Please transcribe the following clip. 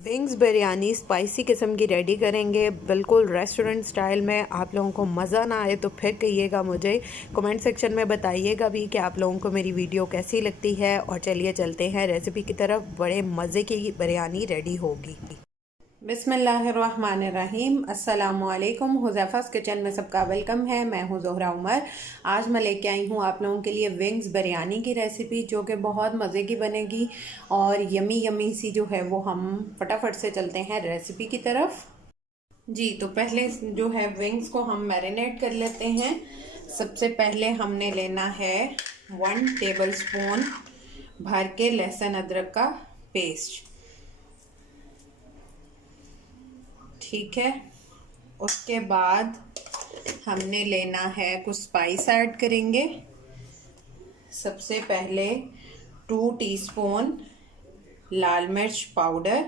Wings biryani spicy किस्म की ready करेंगे, बिल्कुल रेस्टोरेंट स्टाइल में। आप लोगों को मज़ा ना आए तो फिर कहिएगा मुझे, कमेंट सेक्शन में बताइएगा भी कि आप लोगों को मेरी वीडियो कैसी लगती है। और चलिए चलते हैं रेसिपी की तरफ। बड़े मज़े की बिरयानी रेडी होगी। बिस्मिल्लाहिर्रहमानिर्रहीम। अस्सलामुअलैकुम। हुज़ैफ़ा's किचन में सबका वेलकम है। मैं हूँ ज़ोहरा उमर। आज मैं लेके आई हूँ आप लोगों के लिए विंग्स बिरयानी की रेसिपी, जो कि बहुत मज़े की बनेगी और यमी यमी सी जो है वो। हम फटाफट से चलते हैं रेसिपी की तरफ। जी, तो पहले जो है विंग्स को हम मैरिनेट कर लेते हैं। सबसे पहले हमने लेना है 1 टेबलस्पून भर के लहसुन अदरक का पेस्ट। ठीक है, उसके बाद हमने लेना है, कुछ स्पाइस ऐड करेंगे। सबसे पहले 2 टीस्पून लाल मिर्च पाउडर,